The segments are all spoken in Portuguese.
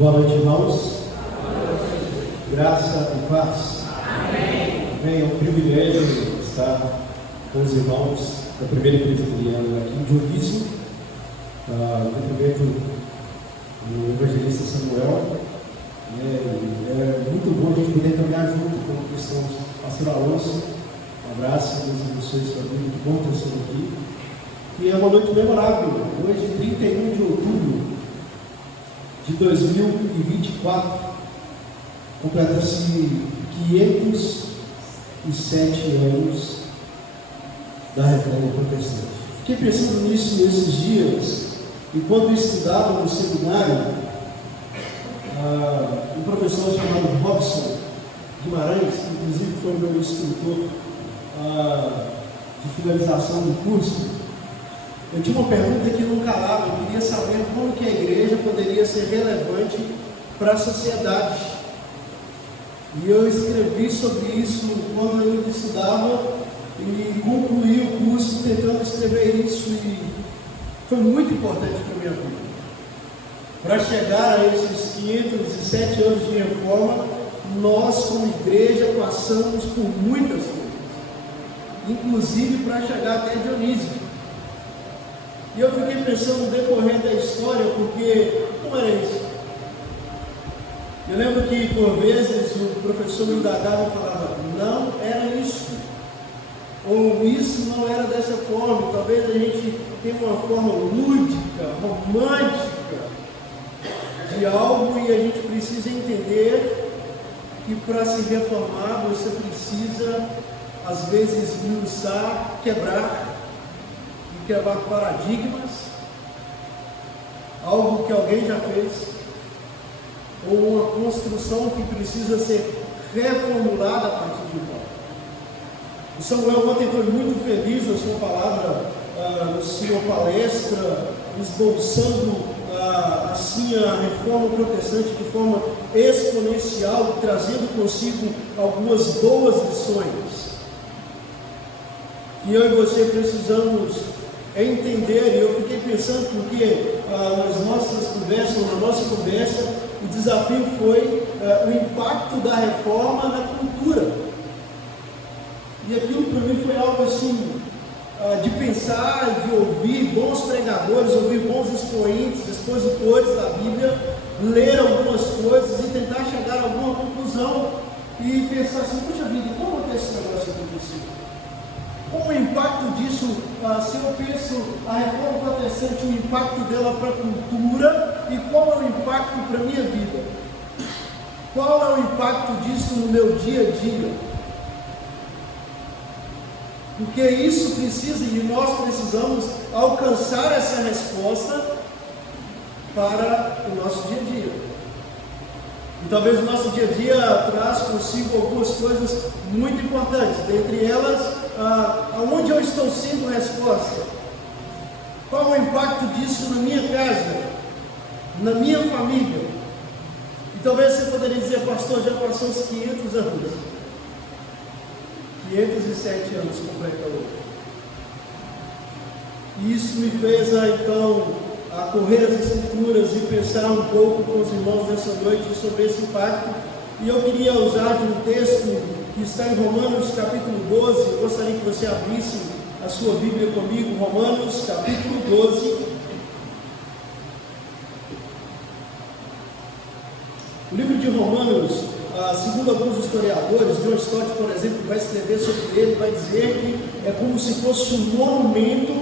Boa noite, irmãos. Graça e paz. Amém. É um privilégio estar com os irmãos da primeira presbiteriana aqui em Dionísio, no cumprimento do evangelista Samuel. É muito bom a gente poder caminhar junto com a questão do pastor Alonso. Um abraço, Deus abençoe sua vida, muito bom ter sido aqui. E é uma noite memorável, hoje, 31 de outubro de 2024, completa-se 507 anos da Reforma Protestante. Fiquei pensando nisso nesses dias, enquanto estudava no seminário, um professor chamado Robson Guimarães, que inclusive foi meu instrutor de finalização do curso. Eu tinha uma pergunta que não calava, eu queria saber como que a igreja poderia ser relevante para a sociedade. E eu escrevi sobre isso quando eu estudava e concluí o curso tentando escrever isso, e foi muito importante para a minha vida. Para chegar a esses 507 anos de reforma, nós como igreja passamos por muitas coisas, inclusive para chegar até Dionísio. E eu fiquei pensando no decorrer da história, porque como era isso? Eu lembro que por vezes o professor me indagava e falava, não era isso, ou isso não era dessa forma. Talvez a gente tenha uma forma lúdica, romântica de algo, e a gente precisa entender que para se reformar você precisa às vezes esmiuçar, quebrar paradigmas, algo que alguém já fez, ou uma construção que precisa ser reformulada a partir de agora. O Samuel ontem foi muito feliz na sua palavra, na sua palestra, esboçando assim a reforma protestante de forma exponencial, trazendo consigo algumas boas lições que eu e você precisamos entender. E eu fiquei pensando, porque nas nossas conversas, na nossa conversa, o desafio foi o impacto da reforma na cultura. E aquilo para mim foi algo assim, de pensar, de ouvir bons pregadores, ouvir bons expoentes, expositores da Bíblia, ler algumas coisas e tentar chegar a alguma conclusão e pensar assim, puxa vida, como que esse negócio aconteceu? Qual o impacto disso, se eu penso a reforma protestante, o impacto dela para a cultura, e qual é o impacto para a minha vida? Qual é o impacto disso no meu dia a dia? Porque isso precisa, e nós precisamos alcançar essa resposta para o nosso dia a dia. E talvez o nosso dia a dia traz consigo algumas coisas muito importantes, dentre elas, aonde eu estou sendo resposta? Qual é o impacto disso na minha casa, na minha família? E talvez você poderia dizer, pastor, já passou os 500 anos, 507 anos completa hoje. E isso me fez, então, a correr as escrituras e pensar um pouco com os irmãos nessa noite sobre esse impacto. E eu queria usar de um texto que está em Romanos capítulo 12, eu gostaria que você abrisse a sua Bíblia comigo, Romanos capítulo 12. O livro de Romanos, segundo alguns historiadores, John Stott, por exemplo, vai escrever sobre ele, vai dizer que é como se fosse um monumento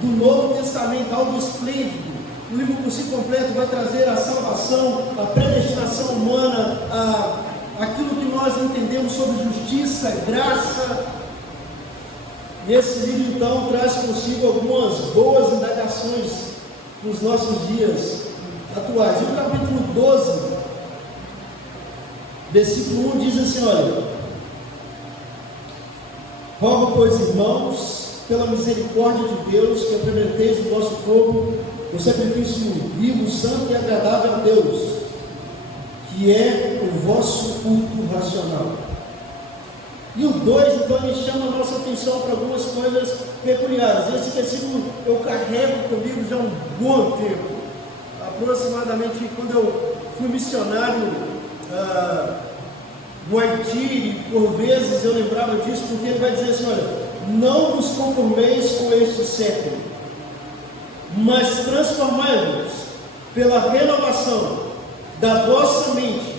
do Novo Testamento, algo esplêndido. O livro por si completo vai trazer a salvação, a predestinação humana, aquilo que nós entendemos sobre justiça, graça. E esse livro então traz consigo algumas boas indagações nos nossos dias atuais. E o capítulo 12, versículo 1 diz assim, olha: rogo, pois, irmãos, pela misericórdia de Deus, que apresenteis o vosso corpo o sacrifício vivo, santo e agradável a Deus, que é o vosso culto racional. E o 2, então, ele chama a nossa atenção para algumas coisas peculiares. Esse versículo eu carrego comigo já há um bom tempo. Aproximadamente, quando eu fui missionário no Haiti, e por vezes eu lembrava disso, porque ele vai dizer assim: olha, não vos conformeis com este século, mas transformai-vos pela renovação da vossa mente,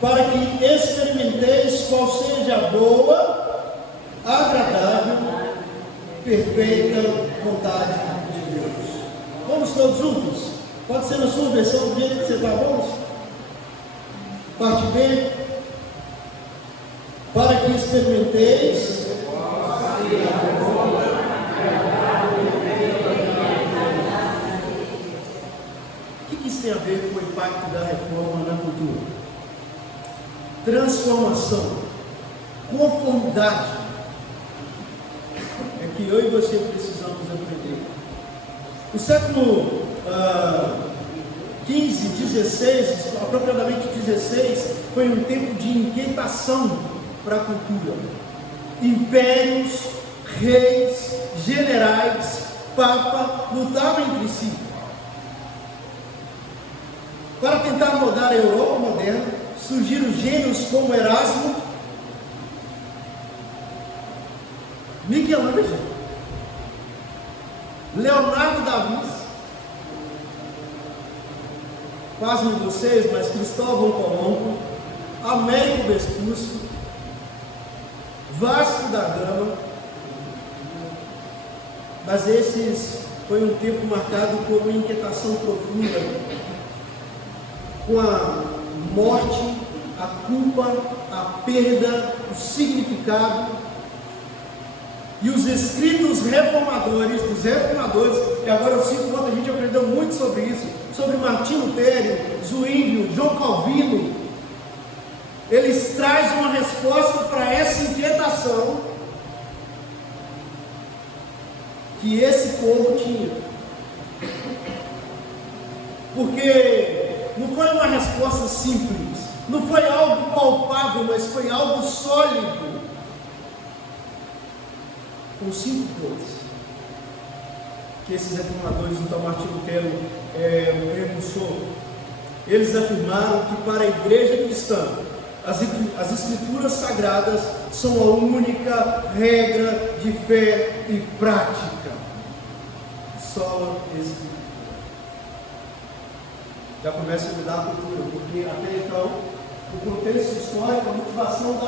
para que experimenteis qual seja a boa, agradável, perfeita vontade de Deus. Vamos todos juntos? Pode ser na sua versão, do jeito que você está, vamos? Parte B. Para que experimenteis o que isso tem a ver com o impacto da reforma na cultura? Transformação, conformidade, é que eu e você precisamos aprender. O século 15, 16, apropriadamente 16, foi um tempo de inquietação para a cultura. Impérios, reis, generais, papa lutavam entre si para tentar moldar a Europa moderna. Surgiram gênios como Erasmo, Michelangelo, Leonardo da Vinci, pasmem vocês, mas Cristóvão Colombo, Américo Vespúcio, Vasco da Gama. Mas esses foi um tempo marcado por uma inquietação profunda, com a morte, a culpa, a perda, o significado. E os escritos reformadores, dos reformadores, e agora eu sinto quanto a gente aprendeu muito sobre isso, sobre Martinho Lutero, Zwinglio, João Calvino, eles trazem uma resposta para essa inquietação que esse povo tinha. Porque não foi uma resposta simples, não foi algo palpável, mas foi algo sólido, com 5 pontos que esses reformadores, então Martinho Lutero precursor, eles afirmaram que para a igreja cristã as escrituras sagradas são a única regra de fé e prática. Sola Escritura. Já começa a mudar a cultura, porque até então o contexto histórico, a motivação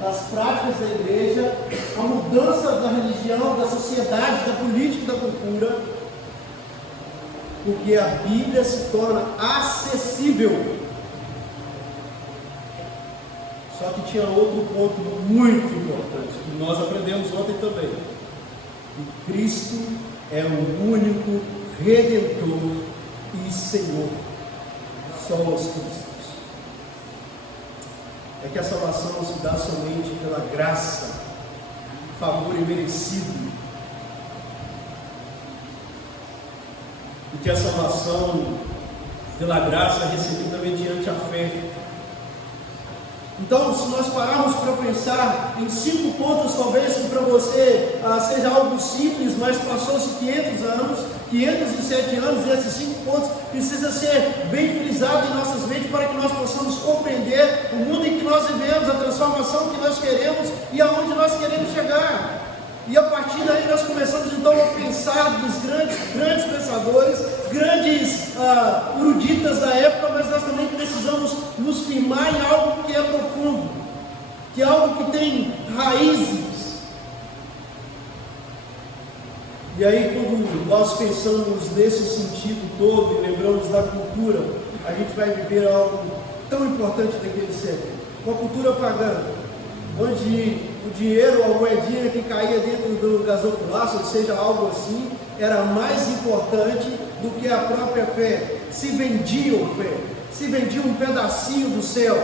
das práticas da igreja, a mudança da religião, da sociedade, da política e da cultura, porque a Bíblia se torna acessível. Só que tinha outro ponto muito importante, que nós aprendemos ontem também: que Cristo é o único Redentor e Senhor. Só os cristãos. É que a salvação se dá somente pela graça, favor imerecido. E que a salvação pela graça é recebida mediante a fé. Então, se nós pararmos para pensar em 5 pontos, talvez que para você seja algo simples, mas passou-se 500 anos, 507 anos, e esses 5 pontos precisam ser bem frisados em nossas mentes para que nós possamos compreender o mundo em que nós vivemos, a transformação que nós queremos e aonde nós queremos chegar. E a partir daí nós começamos então a pensar dos grandes pensadores, grandes eruditas da época, mas nós também precisamos nos firmar em algo que é profundo, que é algo que tem raízes. E aí, quando nós pensamos nesse sentido todo e lembramos da cultura, a gente vai viver algo tão importante daquele século, uma cultura pagã, onde o dinheiro, a moedinha que caía dentro do gasofilácio, ou seja, algo assim, era mais importante do que a própria fé. Se vendia fé, se vendia um pedacinho do céu.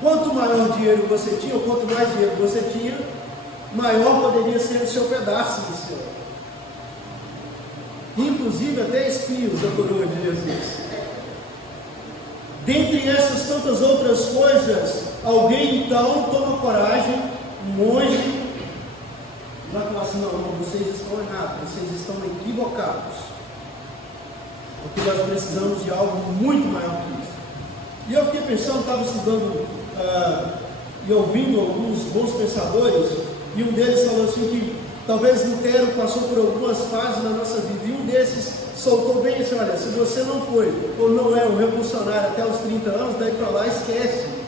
Quanto maior dinheiro você tinha, ou quanto mais dinheiro você tinha, maior poderia ser o seu pedaço do céu. Inclusive até espinhos da coroa de Jesus. Dentre essas tantas outras coisas, alguém então toma coragem, um monge, vai falar assim: não, vocês estão errados, vocês estão equivocados, porque nós precisamos de algo muito maior que isso. E eu fiquei pensando, estava estudando e ouvindo alguns bons pensadores, e um deles falou assim que talvez Lutero passou por algumas fases na nossa vida, e um desses soltou bem assim: olha, se você não foi ou não é um revolucionário até os 30 anos, daí para lá esquece.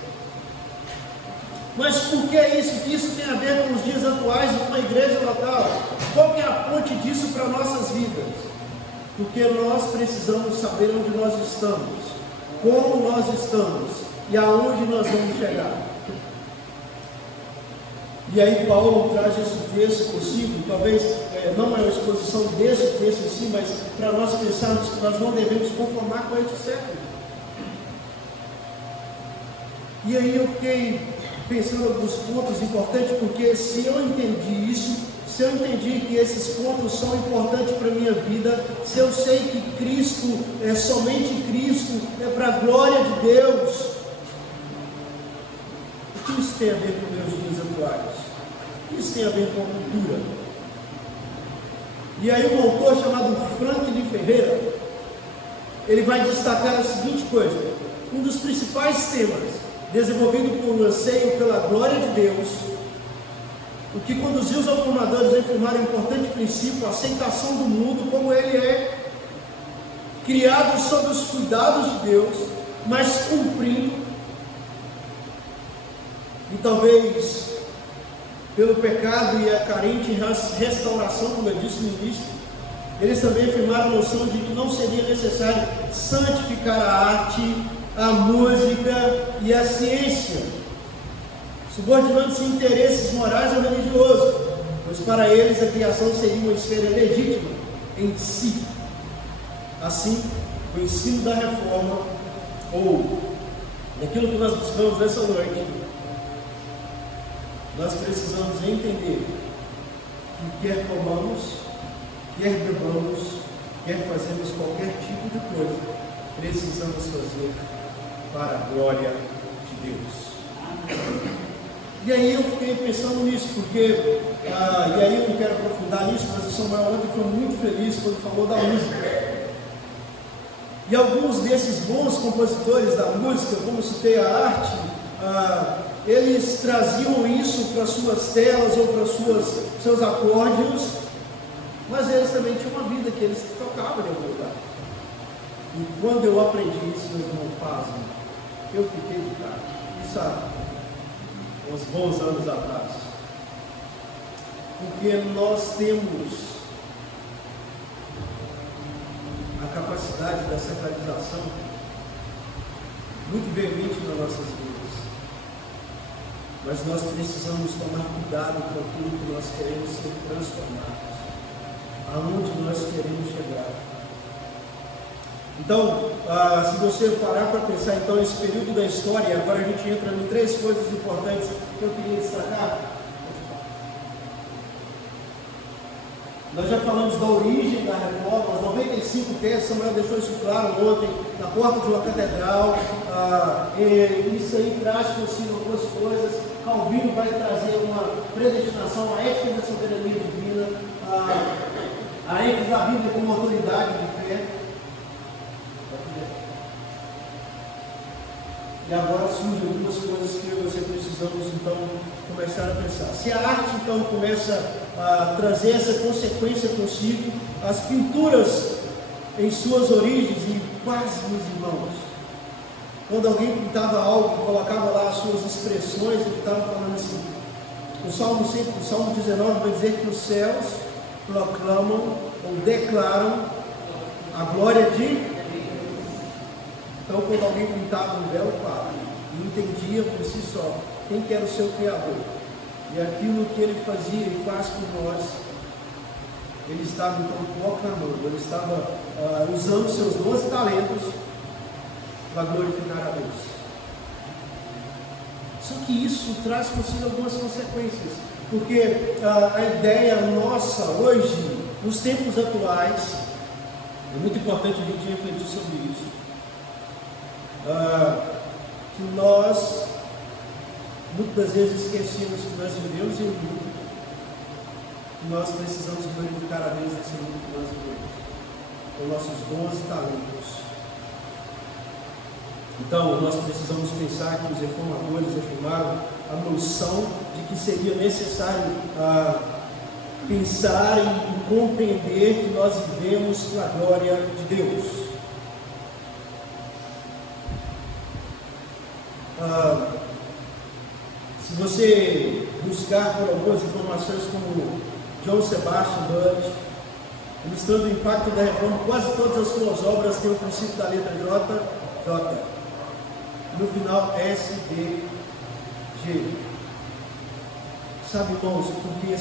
Mas por que isso? Que isso tem a ver com os dias atuais e com a igreja local? Qual que é a ponte disso para nossas vidas? Porque nós precisamos saber onde nós estamos, como nós estamos e aonde nós vamos chegar. E aí Paulo traz esse texto consigo, talvez não é uma exposição desse texto em si, mas para nós pensarmos que nós não devemos conformar com este século. E aí eu fiquei pensando em alguns pontos importantes, porque se eu entendi isso, se eu entendi que esses pontos são importantes para a minha vida, se eu sei que Cristo é somente Cristo, é para a glória de Deus, o que isso tem a ver com meus dias atuais? Isso tem a ver com a cultura. E aí um autor chamado Franklin Ferreira, ele vai destacar a seguinte coisa: um dos principais temas desenvolvido por um anseio pela glória de Deus, o que conduziu os reformadores a afirmar um importante princípio, a aceitação do mundo como ele é, criado sob os cuidados de Deus, mas cumprindo, e talvez pelo pecado e a carente restauração, como eu disse no início, eles também afirmaram a noção de que não seria necessário santificar a arte, a música e a ciência, subordinando-se interesses morais ou religiosos, pois para eles a criação seria uma esfera legítima em si. Assim, o ensino da reforma, ou daquilo que nós buscamos nessa noite, nós precisamos entender que quer comamos, quer bebamos, quer fazemos qualquer tipo de coisa, precisamos fazer para a glória de Deus. E aí eu fiquei pensando nisso, porque, e aí eu não quero aprofundar nisso, mas o Samuel ontem foi muito feliz quando falou da música. E alguns desses bons compositores da música, como citei a arte, eles traziam isso para suas telas ou para seus acórdios, mas eles também tinham uma vida que eles tocavam em algum lugar. E quando eu aprendi isso, meus irmãos, pasmem, eu fiquei de cara. Isso há uns bons anos atrás. Porque nós temos a capacidade da sacralização muito veemente nas nossas vidas. Mas nós precisamos tomar cuidado com aquilo que nós queremos ser transformados, aonde nós queremos chegar. Então, se você parar para pensar, então, esse período da história, agora a gente entra em 3 coisas importantes que eu queria destacar. Nós já falamos da origem da reforma, os 95 teses, Samuel deixou isso claro ontem, na porta de uma catedral, isso aí traz consigo algumas coisas. Calvino vai trazer uma predestinação, a ética da soberania divina, a ênfase da Bíblia como autoridade de fé. E agora surgem algumas coisas que eu e você precisamos então começar a pensar. Se a arte então começa a trazer essa consequência consigo, as pinturas em suas origens, e quase, meus irmãos, quando alguém pintava algo, colocava lá as suas expressões, ele estava falando assim, o Salmo 19 vai dizer que os céus proclamam ou declaram a glória de... Então, quando alguém pintava um belo quadro e entendia por si só quem que era o seu Criador e aquilo que ele fazia e faz por nós, ele estava então proclamando, ele estava usando seus 12 talentos para glorificar a Deus. Só que isso traz consigo algumas consequências, porque a ideia nossa hoje, nos tempos atuais, é muito importante a gente refletir sobre isso. Que nós muitas vezes esquecemos que nós vivemos em um mundo, que nós precisamos glorificar a Deus nesse mundo que nós vivemos, com nossos 12 talentos. Então, nós precisamos pensar que os reformadores afirmaram a noção de que seria necessário pensar e compreender que nós vivemos na glória de Deus. Se você buscar por algumas informações como John Sebastian Bach, ilustrando o impacto da reforma, quase todas as suas obras têm o princípio da letra J, no final S, D, G. Sabe, irmãos, porque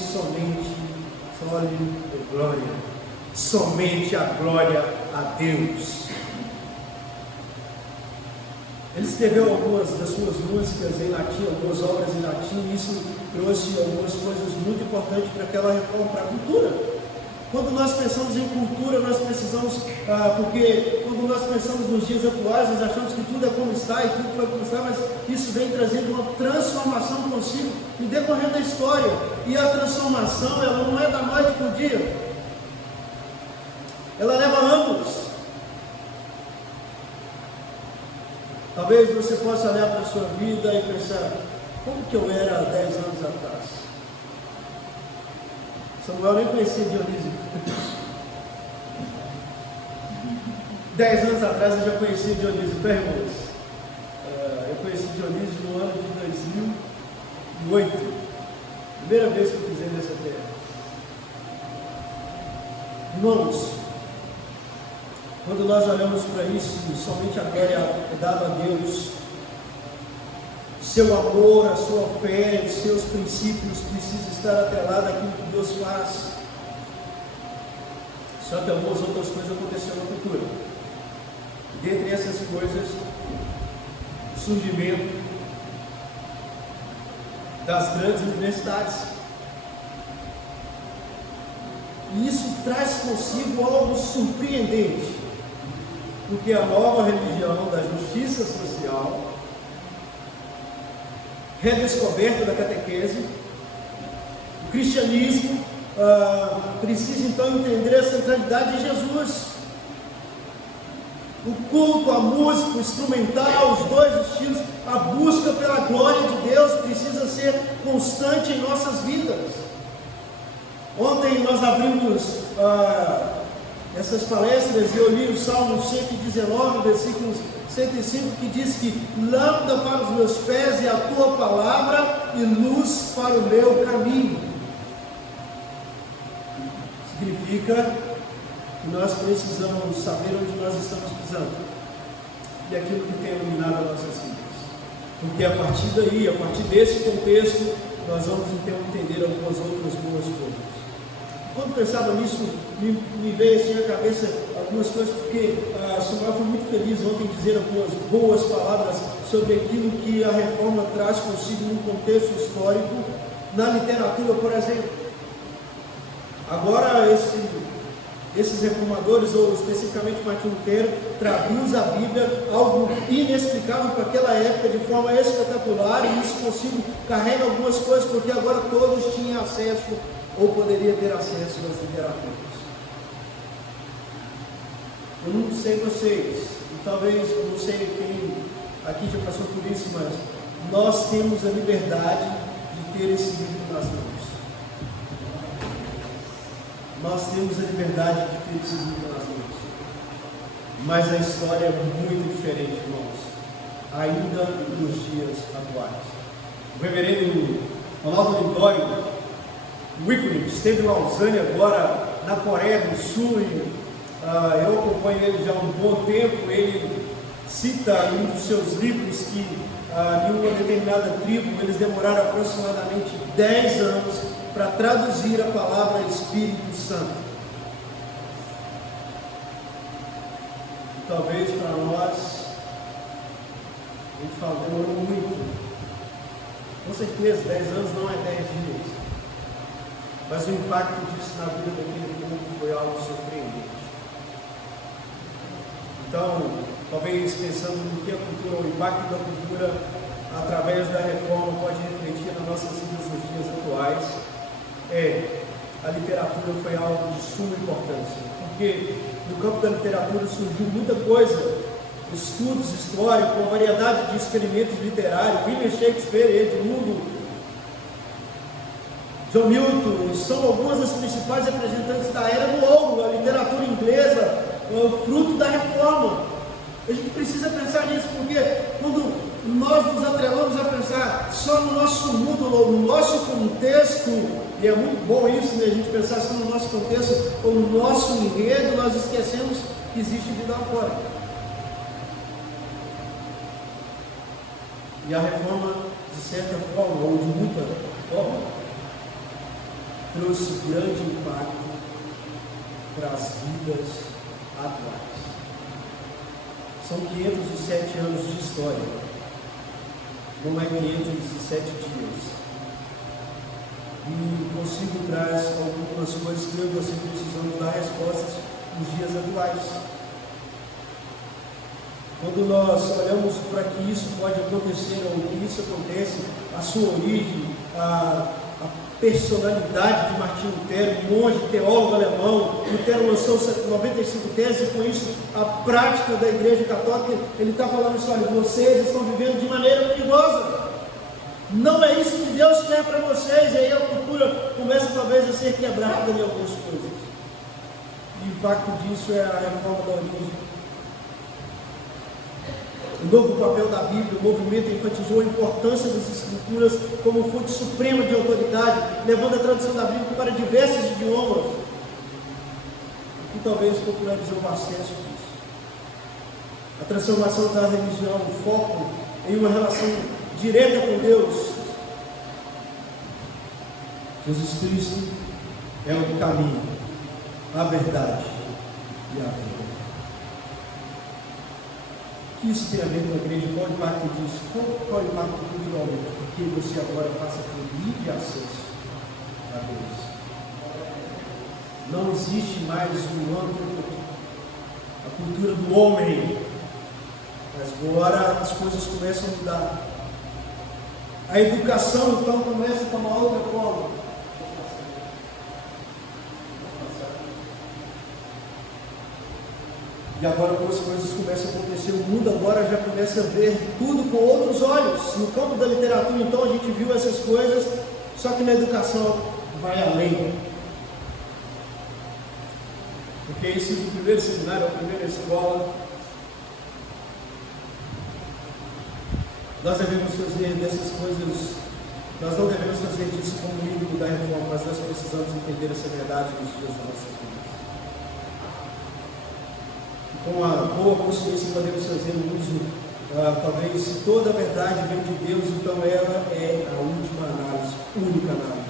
somente a glória a Deus. Ele escreveu algumas das suas músicas em latim, algumas obras em latim, e isso trouxe algumas coisas muito importantes para aquela reforma, para a cultura. Quando nós pensamos em cultura, nós precisamos, porque quando nós pensamos nos dias atuais, nós achamos que tudo é como está e tudo foi como está, mas isso vem trazendo uma transformação consigo no decorrer da história. E a transformação, ela não é da noite para o dia, ela leva anos. Talvez você possa olhar para a sua vida e pensar, como que eu era há 10 anos atrás? Samuel nem conhecia Dionísio. 10 anos atrás eu já conhecia Dionísio, tá, irmãos? Eu conheci Dionísio no ano de 2008. Primeira vez que eu pisei nessa terra. Irmãos, quando nós olhamos para isso, somente a glória é dada a Deus. Seu amor, a sua fé, os seus princípios precisam estar atrelados àquilo que Deus faz. Só que algumas outras coisas aconteceram na cultura. Dentre essas coisas, o surgimento das grandes universidades. E isso traz consigo algo surpreendente, porque a nova religião da justiça social, redescoberta da catequese, o cristianismo precisa então entender a centralidade de Jesus. O culto, a música, o instrumental, os dois estilos, a busca pela glória de Deus precisa ser constante em nossas vidas. Ontem nós abrimos essas palestras e eu li o Salmo 119, versículos 105, que diz que lâmpada para os meus pés é a tua palavra e luz para o meu caminho. Significa que nós precisamos saber onde nós estamos pisando e aquilo que tem iluminado as nossas vidas, porque a partir daí, a partir desse contexto, nós vamos então entender algumas outras boas coisas. Quando pensava nisso, me veio assim à cabeça algumas coisas, porque Samuel foi muito feliz ontem em dizer algumas boas palavras sobre aquilo que a reforma traz consigo num contexto histórico, na literatura, por exemplo. Agora, esses reformadores, ou especificamente Martim Lutero, traduz a Bíblia, algo inexplicável para aquela época, de forma espetacular, e isso consigo carrega algumas coisas, porque agora todos tinham acesso, ou poderia ter acesso às literaturas. Eu não sei vocês, e talvez eu não sei quem aqui já passou por isso, mas nós temos a liberdade de ter esse livro nas mãos. Nós temos a liberdade de ter esse livro nas mãos. Mas a história é muito diferente, irmãos, ainda nos dias atuais. O reverendo Ronaldo Lidório, o ícone, esteve em Lausanne agora, na Coreia do Sul, e eu acompanho ele já há um bom tempo. Ele cita em um dos seus livros que em uma determinada tribo eles demoraram aproximadamente 10 anos para traduzir a palavra Espírito Santo. E talvez para nós, a gente fala, demorou muito. Com certeza, 10 anos não é 10 dias. Mas o impacto disso na vida daquele povo foi algo surpreendente. Então, talvez pensando no que a cultura, o impacto da cultura através da reforma pode refletir nas nossas vidas nos dias atuais, a literatura foi algo de suma importância, porque no campo da literatura surgiu muita coisa estudos históricos, uma variedade de experimentos literários, William Shakespeare, Edmundo, John Milton, são algumas das principais representantes da Era do Ouro, a literatura inglesa, o fruto da Reforma. A gente precisa pensar nisso, porque quando nós nos atrelamos a pensar só no nosso mundo, ou no nosso contexto, e é muito bom isso, né, a gente pensar só no nosso contexto, ou no nosso enredo, nós esquecemos que existe vida lá fora. E a Reforma, de certa forma, ou de muita forma, trouxe grande impacto para as vidas atuais. São 507 anos de história, não é 507 dias. E consigo trazer algumas coisas que eu e você precisamos dar respostas nos dias atuais. Quando nós olhamos para que isso pode acontecer, ou que isso acontece, a sua origem, a personalidade de Martinho Lutero, monge, teólogo alemão. Lutero lançou 95 teses e com isso a prática da Igreja Católica, ele está falando isso: olha, vocês estão vivendo de maneira perigosa, não é isso que Deus quer para vocês. E aí a cultura começa talvez a ser quebrada em algumas coisas. E o impacto disso é a reforma da origem. O novo papel da Bíblia, o movimento enfatizou a importância das Escrituras como fonte suprema de autoridade, levando a tradução da Bíblia para diversos idiomas, o que talvez popularizou bastante isso. A transformação da religião, o foco em uma relação direta com Deus. Jesus Cristo é o caminho, a verdade e a vida. O que isso tem a ver com a igreja? Qual o impacto disso? Qual o impacto culturalmente? Porque você agora passa a ter livre acesso a Deus. Não existe mais a cultura do homem, mas agora as coisas começam a mudar. A educação então começa a tomar outra forma. E agora as coisas começam a acontecer, o mundo agora já começa a ver tudo com outros olhos. No campo da literatura, então, a gente viu essas coisas, só que na educação vai além. Porque esse é o primeiro seminário, a primeira escola. Nós devemos fazer dessas coisas, nós não devemos fazer disso como ídolo da reforma, mas nós precisamos entender essa verdade nos dias da nossa vida. Com a boa consciência podemos fazer uso, talvez se toda a verdade vem de Deus, então ela é a última análise, única análise.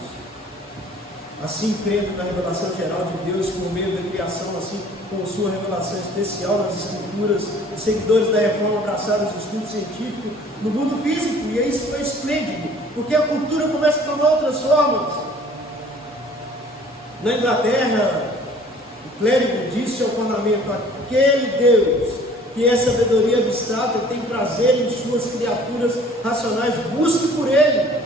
Assim, crendo na revelação geral de Deus por meio da criação, assim com sua revelação especial nas Escrituras, os seguidores da reforma abraçaram os estudos científicos no mundo físico, e isso foi esplêndido, porque a cultura começa a tomar outras formas. Na Inglaterra, o clérigo disse ao parlamento: aquele Deus que é sabedoria abstrata e tem prazer em suas criaturas racionais, busque por ele,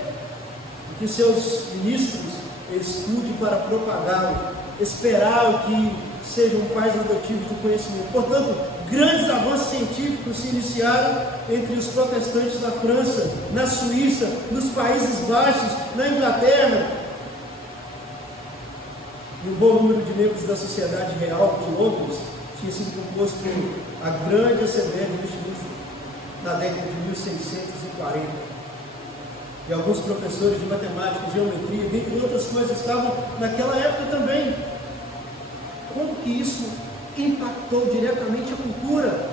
e que seus ministros estudem para propagá-lo, esperar que sejam pais adotivos do conhecimento. Portanto, grandes avanços científicos se iniciaram entre os protestantes da França, na Suíça, nos Países Baixos, na Inglaterra. E um bom número de membros da Sociedade Real de Londres tinha sido composto por a grande Assembleia de Westminster na década de 1640. E alguns professores de matemática, geometria, dentre outras coisas, estavam naquela época também. Como que isso impactou diretamente a cultura?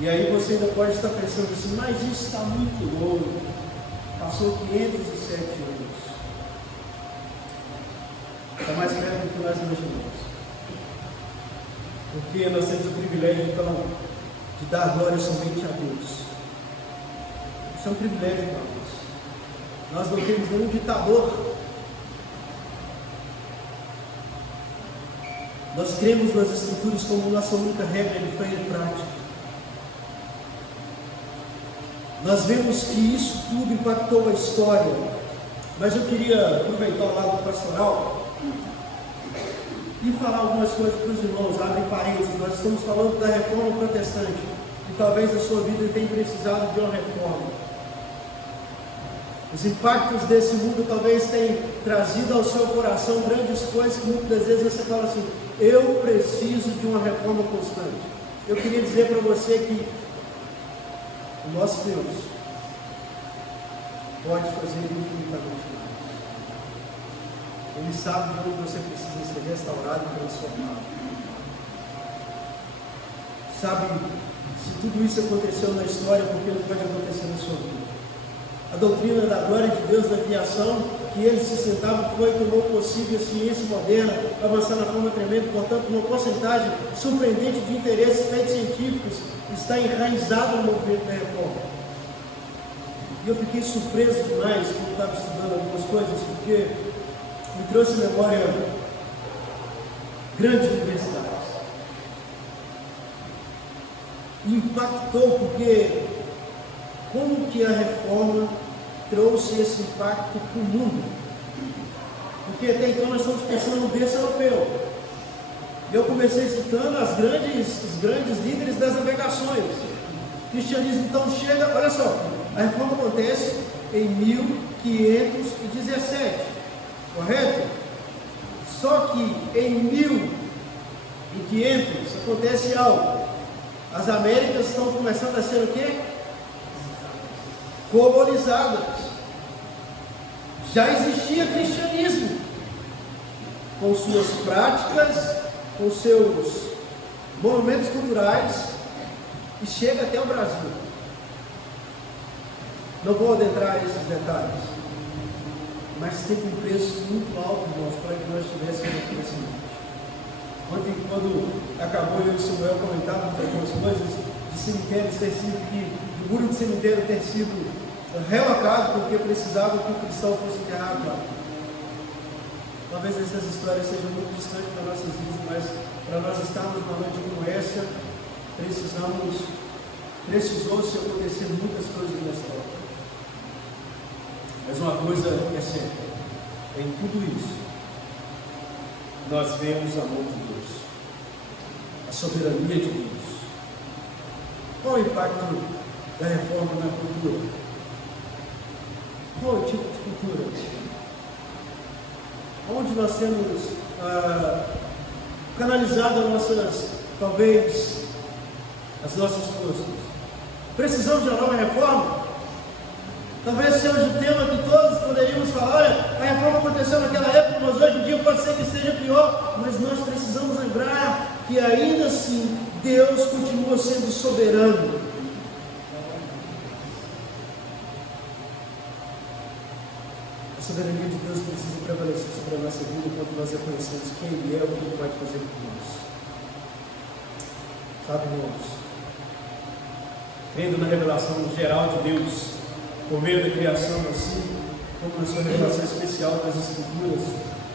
E aí você ainda pode estar pensando assim: mas isso está muito longo. Passou 507 anos. Está mais perto do que nós imaginamos. Porque nós temos o privilégio, então, de dar glória somente a Deus. Isso é um privilégio, irmãos. Nós não temos nenhum ditador. Nós cremos nas Escrituras como nossa única regra de fé e prática. Nós vemos que isso tudo impactou a história. Mas eu queria aproveitar o lado pastoral e falar algumas coisas para os irmãos, abre parênteses, nós estamos falando da reforma protestante, e talvez a sua vida tenha precisado de uma reforma. Os impactos desse mundo talvez tenham trazido ao seu coração grandes coisas que muitas vezes você fala assim, eu preciso de uma reforma constante. Eu queria dizer para você que o nosso Deus pode fazer infinitamente mais. Ele sabe de onde você precisa ser restaurado e transformado. Sabe, se tudo isso aconteceu na história, por que não pode acontecer na sua vida? A doutrina da glória de Deus na criação, que ele se sentava, foi que tornou possível a ciência moderna avançar na forma tremenda, portanto, uma porcentagem surpreendente de interesses feitos científicos está enraizado no movimento da reforma. E eu fiquei surpreso demais quando estava estudando algumas coisas, porque me trouxe à memória grandes universidades. E impactou porque como que a reforma trouxe esse impacto para o mundo? Porque até então nós estamos pensando no berço europeu. Eu comecei citando os grandes líderes das navegações. O cristianismo então chega, olha só, a reforma acontece em 1517, correto? Só que em 1500 acontece algo. As Américas estão começando a ser o quê? Colonizadas. Já existia cristianismo, com suas práticas, com seus monumentos culturais, e chega até o Brasil. Não vou adentrar esses detalhes, mas teve um preço muito alto, irmãos, para que nós tivéssemos um crescimento. Ontem, quando acabou, eu e o Samuel comentávamos algumas coisas de cemitérios ter sido o muro de cemitério ter sido relocado porque precisava que o cristão fosse enterrado lá. Talvez essas histórias sejam muito distantes das nossas vidas, mas para nós estarmos numa noite como essa, precisou se acontecer muitas coisas na história. Mas uma coisa é certa, em tudo isso, nós vemos o amor de Deus, a soberania de Deus. Qual o impacto da reforma na cultura? Qual o tipo de cultura? Onde nós temos canalizado talvez, as nossas forças? Precisamos de uma nova reforma? Talvez seja o tema que todos poderíamos falar, olha, a reforma aconteceu naquela época, mas hoje em dia pode ser que esteja pior, mas nós precisamos lembrar que ainda assim, Deus continua sendo soberano. A soberania de Deus precisa prevalecer sobre a nossa vida enquanto nós reconhecemos quem Ele é e o que Ele pode fazer por nós. Sabe, irmãos? Crendo na revelação geral de Deus, por meio da criação, assim como na sua revelação especial das Escrituras,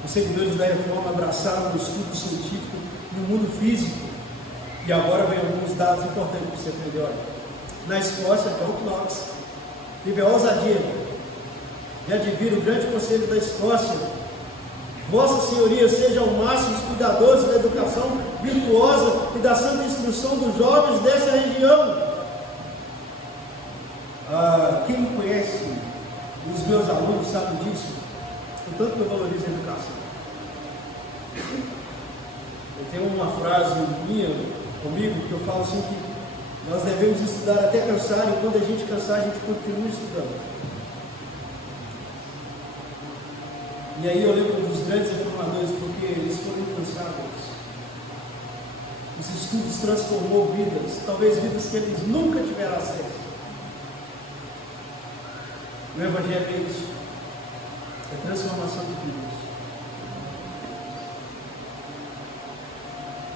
os seguidores da reforma abraçaram o estudo científico no mundo físico. E agora vem alguns dados importantes para você aprender. Olha, na Escócia, John Knox teve a ousadia de advir o grande conselho da Escócia: Vossa Senhoria seja ao máximo cuidadoso da educação virtuosa e da santa instrução dos jovens dessa região. Quem me conhece, os meus alunos sabem disso, o tanto que eu valorizo a educação. Eu tenho uma frase minha comigo que eu falo assim, que nós devemos estudar até cansar, e quando a gente cansar, a gente continua estudando. E aí eu lembro dos grandes reformadores, porque eles foram incansáveis. Os estudos transformou vidas, talvez vidas que eles nunca tiveram acesso. O Evangelho é isso, é transformação de vidas.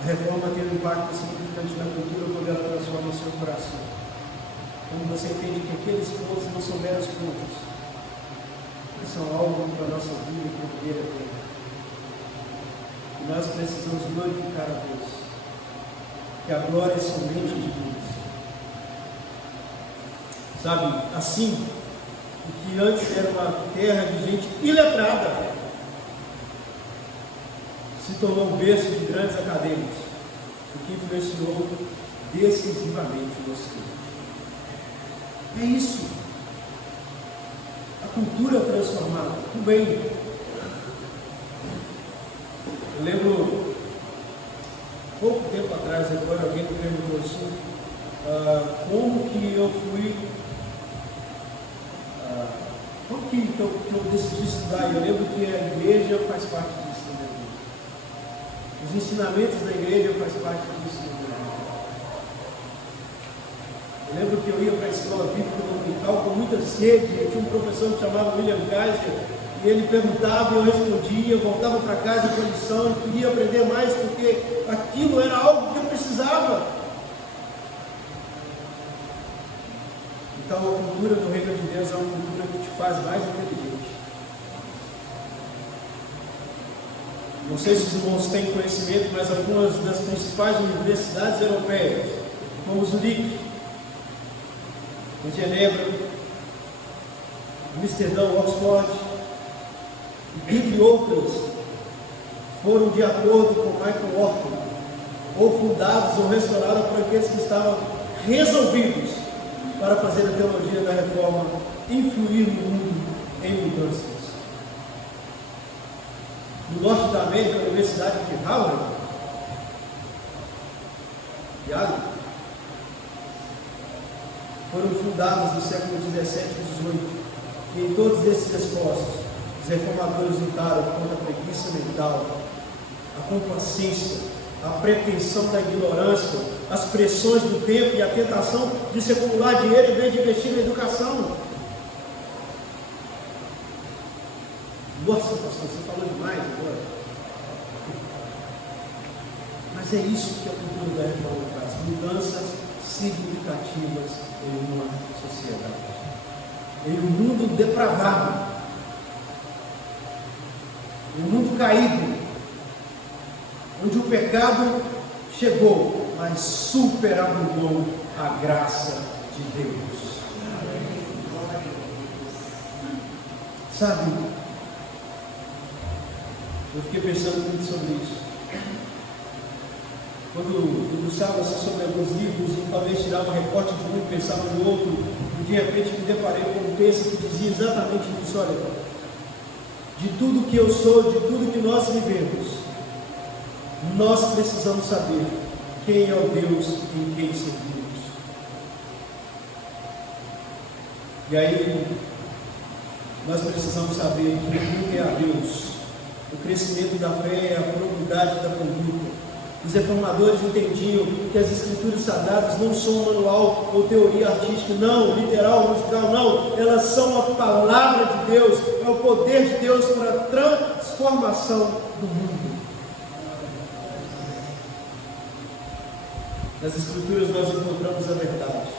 A reforma tem um impacto significante na cultura quando ela transforma o seu coração. Quando você entende que aqueles pontos não são meros pontos, eles são algo para a nossa vida que deveria ter. E nós precisamos glorificar a Deus, que a glória é somente de Deus. Sabe, assim, o que antes era uma terra de gente iletrada, se tornou um berço de grandes acadêmicos, o que influenciou decisivamente o nosso tempo. É isso. A cultura transformada. Tudo bem. Eu lembro, pouco tempo atrás, agora alguém me perguntou assim, como que eu fui, como que eu decidi estudar. Eu lembro que a igreja faz parte disso na minha vida. Os ensinamentos da igreja faz parte disso na minha vida. Eu lembro que eu ia para a escola bíblica dominical com muita sede. Eu tinha um professor que chamava William Kaiser, e ele perguntava e eu respondia. Eu voltava para casa com lição e queria aprender mais, porque aquilo era algo que eu precisava. Então a cultura do reino de Deus é uma cultura que te faz mais inteligente. Não sei se os irmãos têm conhecimento, mas algumas das principais universidades europeias, como Zurique, em Genebra, Amsterdão, Oxford, e outras, foram de acordo com Michael Orton, ou fundados ou restaurados por aqueles que estavam resolvidos para fazer a teologia da reforma influir no mundo em mudanças. No norte da América, a Universidade de Howard, Yale, foram fundados no século XVII e XVIII, e em todos esses esforços, os reformadores lutaram contra a preguiça mental, a complacência, a pretensão da ignorância, as pressões do tempo e a tentação de se acumular dinheiro em vez de investir na educação. Nossa, pastor, você falou demais agora. Mas é isso que a cultura da reforma traz: mudanças significativas em uma sociedade, em um mundo depravado, em um mundo caído, onde o pecado chegou, mas superabundou a graça de Deus. Sabe, eu fiquei pensando muito sobre isso. Quando debruçava-se sobre alguns livros e talvez tirava um recorte de um e pensava no outro, e de repente me deparei com um texto que dizia exatamente isso: olha, de tudo que eu sou, de tudo que nós vivemos, nós precisamos saber quem é o Deus em quem servimos. E aí, nós precisamos saber que quem é a Deus. O crescimento da fé é a profundidade da conduta. Os reformadores entendiam que as escrituras sagradas não são um manual ou teoria artística, não, literal, musical, não. Elas são a palavra de Deus, é o poder de Deus para a transformação do mundo. Nas escrituras nós encontramos a verdade.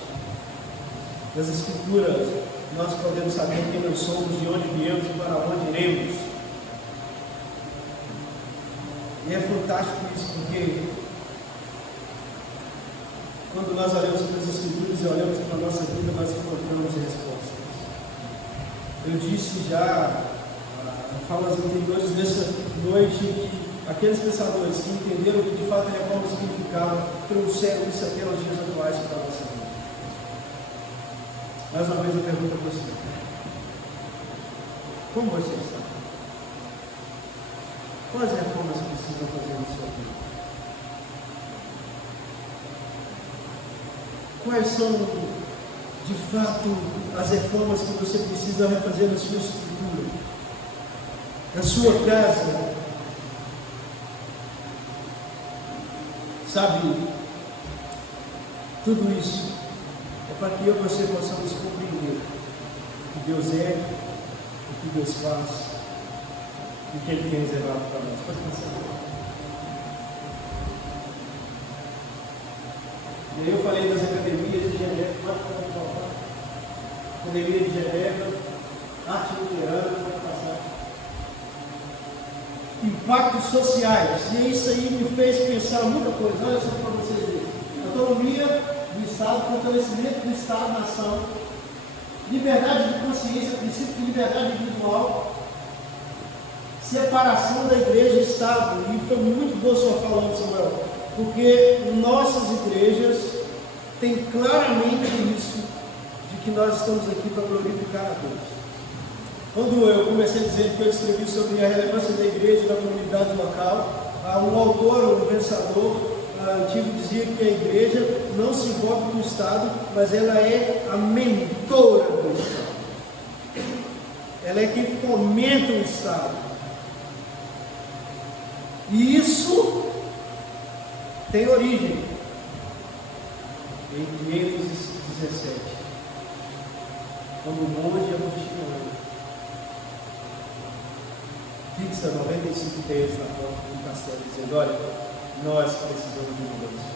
Nas escrituras nós podemos saber quem nós somos, de onde viemos e para onde iremos. E é fantástico isso, porque quando nós olhamos para as Escrituras e olhamos para a nossa vida, nós encontramos respostas. Eu disse já, falas anteriores dessa noite, que aqueles pensadores que entenderam que de fato a reforma significava, trouxeram isso até os dias atuais para a nossa vida. Mais uma vez eu pergunto a você: como você está? Quais reformas precisam fazer na sua vida? Quais são, de fato, as reformas que você precisa refazer na sua estrutura, na sua casa? Sabe, tudo isso é para que eu e você possamos compreender o que Deus é, o que Deus faz, o que Ele tem reservado para nós. Pode pensar. E aí eu falei das academias de Genebra, Academia de Genebra, Arte Luterana, pode passar. Impactos sociais, e isso aí me fez pensar muita coisa. Olha só para vocês verem: autonomia do Estado, fortalecimento do Estado-nação, liberdade de consciência, princípio de liberdade individual, separação da igreja e Estado. E foi muito boa sua fala, Samuel, porque nossas igrejas têm claramente isso, de que nós estamos aqui para glorificar a Deus. Quando eu comecei a dizer que eu escrevi sobre a relevância da igreja e da comunidade local, um autor, um pensador antigo dizia que a igreja não se envolve com o Estado, mas ela é a mentora do Estado. Ela é quem fomenta o Estado. E isso tem origem em 517, quando o monge Agostinho fixa 95 ideias na porta do castelo, dizendo: olha, nós precisamos de mudança.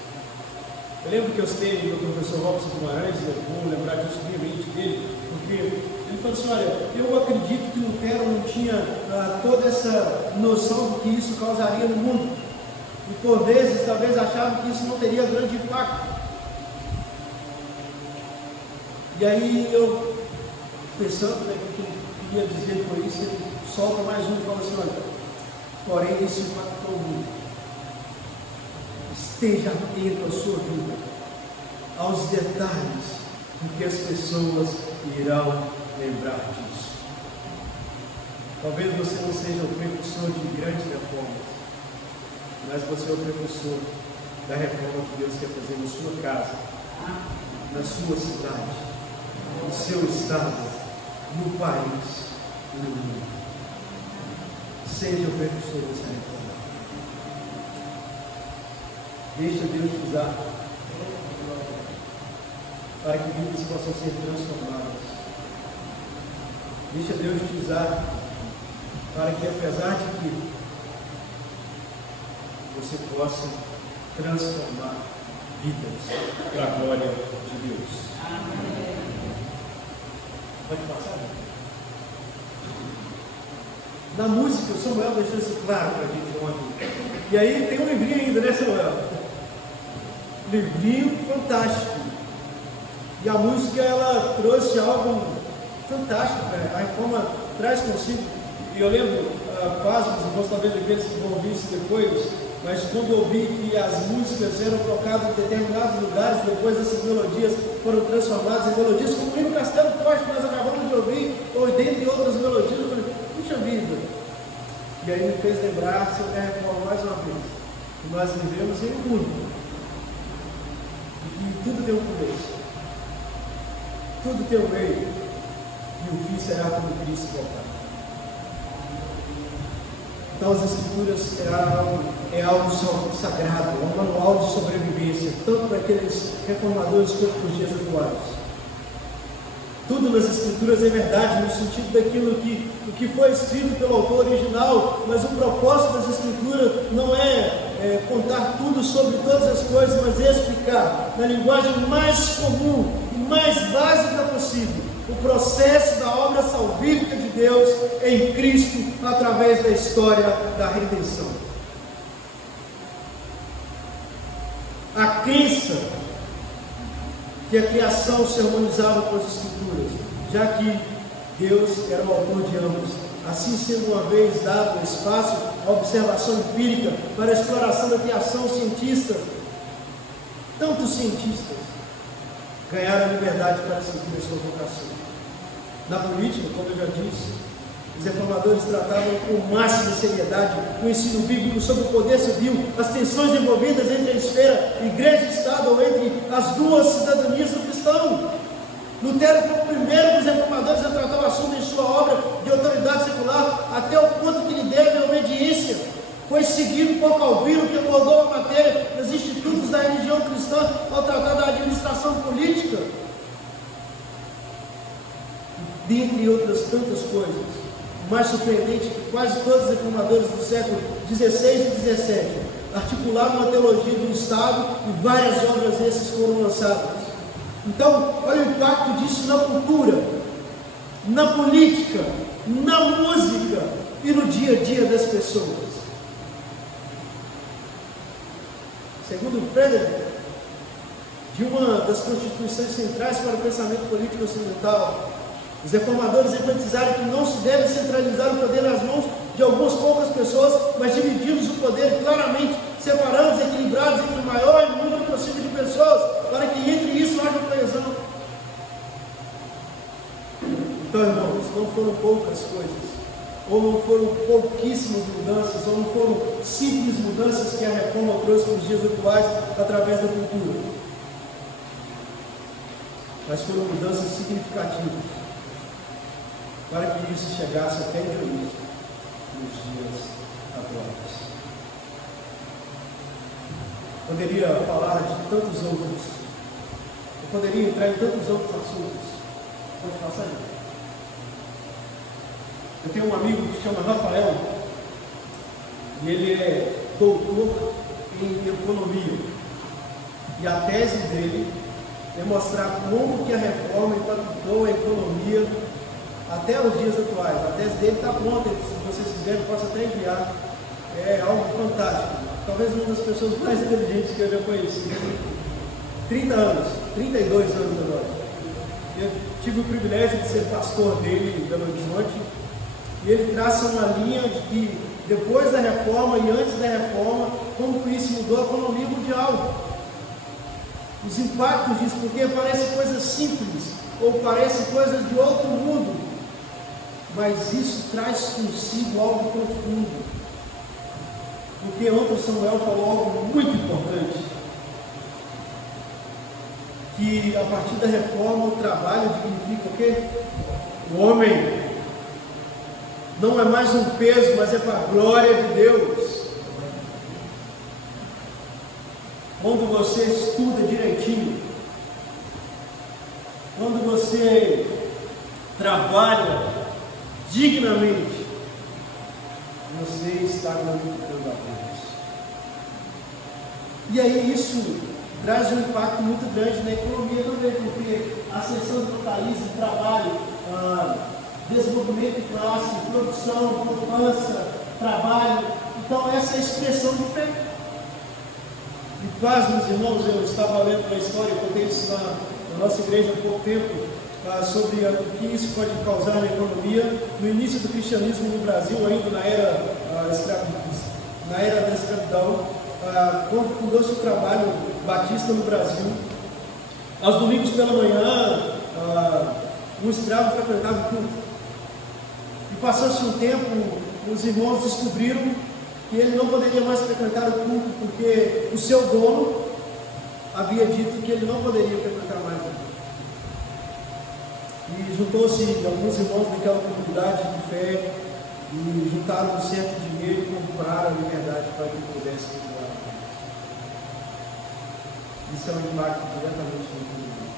Eu lembro que eu citei do professor Robson Guimarães, eu vou lembrar disso friamente dele, porque ele falou assim: olha, eu acredito que Lutero não tinha toda essa noção do que isso causaria no mundo, e por vezes talvez achava que isso não teria grande impacto. E aí eu, pensando o que eu queria dizer por isso, ele solta mais um e fala assim: olha, porém isso impactou muito. Esteja atento à sua vida, aos detalhes, porque as pessoas irão lembrar disso. Talvez você não seja o precursor de grandes reformas, mas você é o precursor da reforma que Deus quer fazer na sua casa, na sua cidade, no seu estado, no país e no mundo. Seja o precursor dessa reforma. Deixa Deus te usar para que vidas possam ser transformadas. Deixa Deus te usar para que, apesar de que você possa transformar vidas para a glória de Deus. Amém. Pode passar? Na música, o Samuel deixou isso claro para a gente ontem. E aí tem um livrinho ainda, né, Samuel? Livrinho fantástico. E a música, ela trouxe algo fantástico, né? A reforma traz consigo. E eu lembro, pasmos, irmãos, talvez aqueles que vão ouvir isso depois, mas quando eu vi que as músicas eram tocadas em determinados lugares, depois essas melodias foram transformadas em melodias, como o hino Castelo Forte que nós acabamos de ouvir, ou dentre outras melodias, eu falei: puxa vida! E aí me fez lembrar sobre a reforma mais uma vez, que nós vivemos em um mundo, e que tudo tem um começo, tudo tem um meio, e o fim será quando Cristo voltar. Então as Escrituras é algo sagrado, é um manual de sobrevivência, tanto para aqueles reformadores quanto para os dias atuais. Tudo nas Escrituras é verdade, no sentido daquilo que foi escrito pelo autor original, mas o propósito das Escrituras não é contar tudo sobre todas as coisas, mas explicar na linguagem mais comum e mais básica possível o processo da obra salvífica de Deus em Cristo através da história da redenção. A crença que a criação se harmonizava com as Escrituras, já que Deus era o autor de ambos. Assim sendo uma vez dado espaço à observação empírica para a exploração da criação, tantos cientistas ganharam a liberdade para seguir a sua vocação. Na política, como eu já disse, os reformadores tratavam com máxima seriedade o ensino bíblico sobre o poder civil, as tensões envolvidas entre a esfera igreja e Estado, ou entre as duas cidadanias do cristão. Lutero foi o primeiro dos reformadores a tratar o assunto em sua obra de autoridade secular, até o ponto que lhe deve a obediência. Foi seguido por Calvino, que abordou a matéria dos institutos da religião cristã ao tratar da administração política, dentre outras tantas coisas. O mais surpreendente é que quase todos os reformadores do século XVI e XVII articularam uma teologia do Estado e várias obras essas foram lançadas. Então, olha o impacto disso na cultura, na política, na música e no dia a dia das pessoas. Segundo Frederick, de uma das constituições centrais para o pensamento político ocidental, os reformadores enfatizaram que não se deve centralizar o poder nas mãos de algumas poucas pessoas, mas dividimos o poder claramente, separados, equilibrados entre o maior número possível de pessoas, para que entre isso haja coesão. Então, irmãos, não foram poucas coisas, ou não foram pouquíssimas mudanças, ou não foram simples mudanças que a reforma trouxe para os dias atuais através da cultura, mas foram mudanças significativas para que isso chegasse até hoje, nos dias atuais. Poderia falar de tantos outros, eu poderia entrar em tantos outros assuntos. Pode passar aí. Eu tenho um amigo que se chama Rafael, e ele é doutor em economia, e a tese dele é mostrar como que a reforma impactou a economia até os dias atuais. A tese dele está pronta, se vocês quiserem, posso até enviar. É algo fantástico. Talvez uma das pessoas mais inteligentes que eu já conheci. 30 anos, 32 anos agora. Eu tive o privilégio de ser pastor dele em Belo Horizonte, e ele traça uma linha de que depois da reforma e antes da reforma, como isso mudou a economia mundial. Os impactos disso, porque parecem coisas simples, ou parecem coisas de outro mundo, mas isso traz consigo algo profundo. Porque ontem o Samuel falou algo muito importante, que a partir da reforma o trabalho dignifica o quê? O homem. Não é mais um peso, mas é para a glória de Deus. Quando você estuda direitinho, quando você trabalha dignamente, você está glorificando a Deus. E aí isso traz um impacto muito grande na economia também, porque a ascensão do país, do trabalho, desenvolvimento de classe, produção, poupança, trabalho. Então essa é a expressão de fé. E quase, meus irmãos, eu estava lendo uma história, eu contei isso na nossa igreja há pouco tempo, sobre o que isso pode causar na economia. No início do cristianismo no Brasil, ainda na era da escravidão, quando fundou-se o trabalho batista no Brasil, aos domingos pela manhã, um escravo frequentava o culto. E passou-se um tempo, os irmãos descobriram que ele não poderia mais frequentar o culto, porque o seu dono havia dito que ele não poderia frequentar mais o culto. E juntou-se alguns irmãos daquela comunidade de fé, e juntaram um certo dinheiro e compraram a liberdade para que ele pudesse continuar. Isso é um impacto diretamente no economia.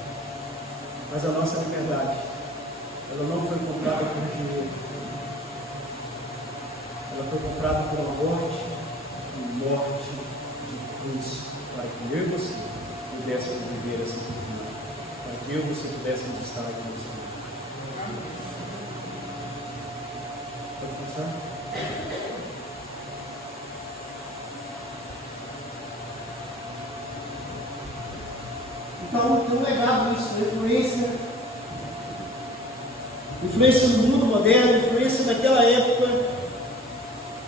Mas a nossa liberdade, ela não foi comprada por dinheiro. Ela foi comprada por uma morte de cruz, para que eu e você pudéssemos viver essa cultura, para que eu e você pudéssemos estar aqui nesse mundo. Pode começar? Então, tem um legado nisso, influência no mundo moderno, influência naquela época.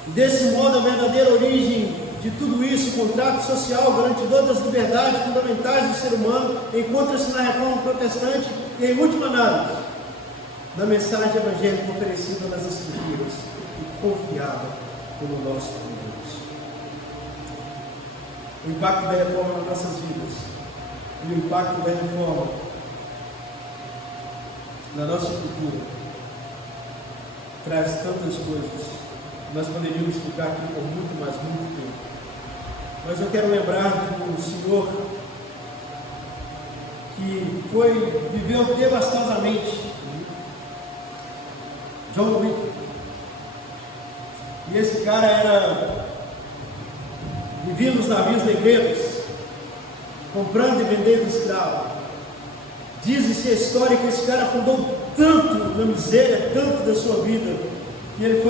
Desse modo, a verdadeira origem de tudo isso, o contrato social, garantidor das liberdades fundamentais do ser humano, encontra-se na reforma protestante e, em última análise, na mensagem evangélica oferecida nas Escrituras e confiada pelo nosso Deus. O impacto da reforma nas nossas vidas e o impacto da reforma na nossa cultura traz tantas coisas. Nós poderíamos ficar aqui por muito tempo. Mas eu quero lembrar de um senhor que viveu devastosamente, John Wycliffe. E esse cara vivia nos navios negreiros, comprando e vendendo escravo. Diz-se a história que esse cara fundou tanto na miséria, tanto da sua vida, e ele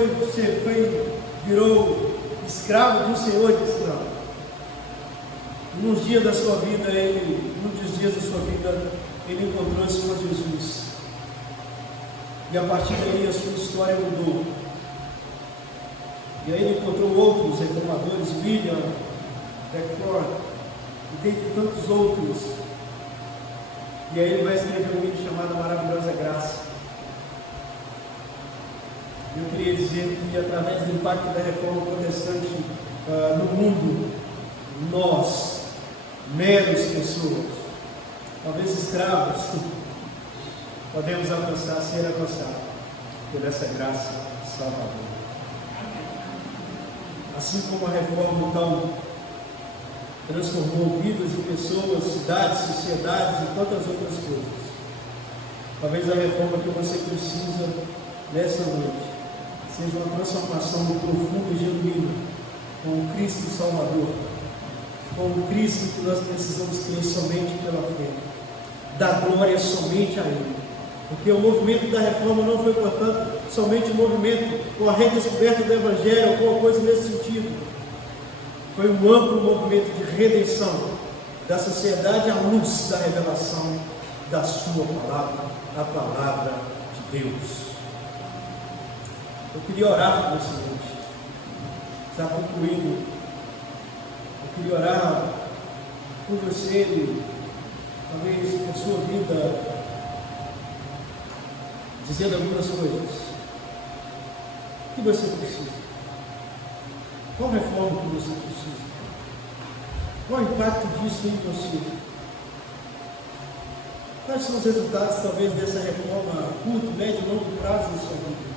virou escravo de um senhor de escravo. Num dos dias da sua vida, ele encontrou o Senhor Jesus. E a partir daí a sua história mudou. E aí ele encontrou outros reformadores, William Beckford, e dentre tantos outros. E aí ele vai escrever um livro chamado Maravilhosa Graça. Eu queria dizer que através do impacto da reforma protestante no mundo, nós, meros pessoas, talvez escravos, podemos ser alcançados por essa graça salvadora. Assim como a reforma então transformou vidas de pessoas, cidades, sociedades e tantas outras coisas, talvez a reforma que você precisa nessa noite seja uma transformação profunda e genuína com o Cristo Salvador, com o Cristo que nós precisamos crer somente pela fé, dar glória somente a Ele. Porque o movimento da reforma não foi, portanto, somente um movimento com a redescoberta do Evangelho, alguma coisa nesse sentido. Foi um amplo movimento de redenção da sociedade à luz da revelação da Sua palavra, a palavra de Deus. Eu queria orar nessa noite, já concluindo. Eu queria orar por você, talvez por sua vida, dizendo algumas coisas. O que você precisa? Qual reforma que você precisa? Qual o impacto disso em você? Quais são os resultados, talvez, dessa reforma a curto, médio e longo prazo da sua vida?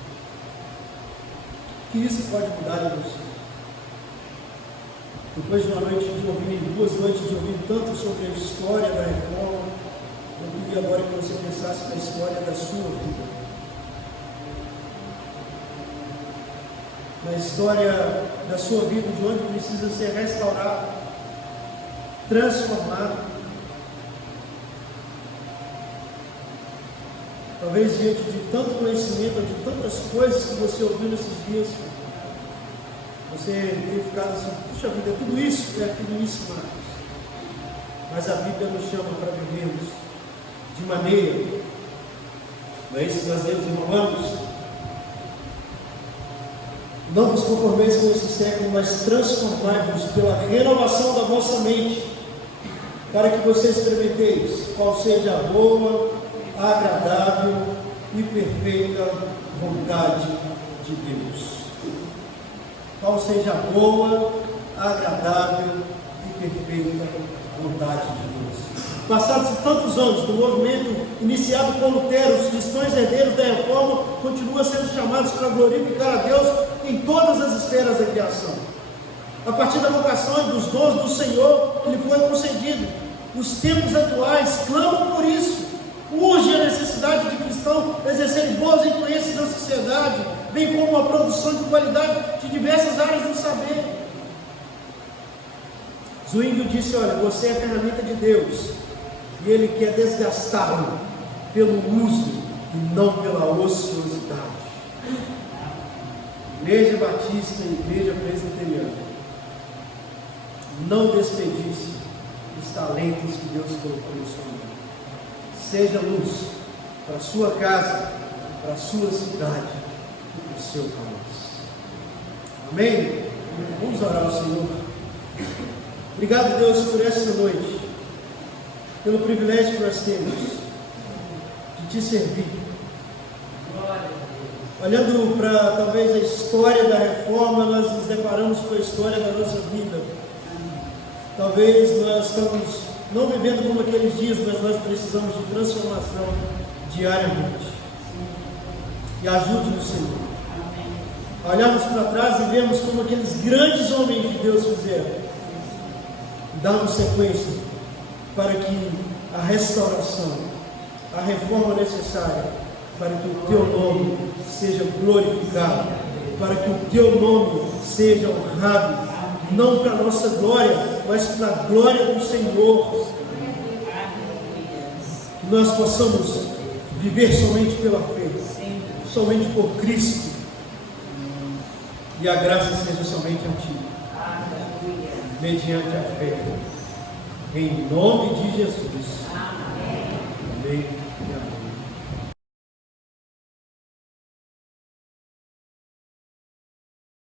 Que isso pode mudar em você? Depois de uma noite de ouvir, 2 noites de ouvir tanto sobre a história da reforma, eu queria agora que você pensasse na história da sua vida. Na história da sua vida, de onde precisa ser restaurado, transformado. Talvez diante de tanto conhecimento, de tantas coisas que você ouviu nesses dias, você tem ficado assim, puxa vida, tudo isso é tudo isso mais. Mas a Bíblia nos chama para vivermos de maneira, não é isso que nós lemos em Romanos? Não vos conformeis com esse século, mas transformai-vos pela renovação da vossa mente, para que vocês experimenteis qual seja a boa, agradável e perfeita vontade de Deus. Qual seja a boa, agradável e perfeita vontade de Deus. Passados tantos anos do movimento iniciado por Lutero, os cristãos herdeiros da reforma continuam sendo chamados para glorificar a Deus em todas as esferas da criação. A partir da vocação e dos dons do Senhor que lhe foi concedido, os tempos atuais clamam por isso. Urge a necessidade de cristãos exercerem boas influências na sociedade, bem como a produção de qualidade de diversas áreas do saber. Zwingli disse: olha, você é a ferramenta de Deus, e Ele quer desgastá-lo pelo uso e não pela ociosidade. Igreja Batista e Igreja Presbiteriana, não desperdice os talentos que Deus colocou no seu mundo. Seja luz para a sua casa, para a sua cidade e para o seu país. Amém? Vamos orar ao Senhor. Obrigado, Deus, por essa noite, pelo privilégio que nós temos de te servir. Olhando para talvez a história da reforma, nós nos deparamos com a história da nossa vida. Talvez nós estamos não vivendo como aqueles dias, mas nós precisamos de transformação diariamente. E ajude-nos, Senhor, a olharmos para trás e vermos como aqueles grandes homens de Deus fizeram. Dá-nos sequência para que a restauração, a reforma necessária, para que o Teu nome seja glorificado, para que o Teu nome seja honrado, não para a nossa glória, mas para a glória do Senhor. Que nós possamos viver somente pela fé, somente por Cristo, e a graça seja somente a Ti, mediante a fé, em nome de Jesus. Amém.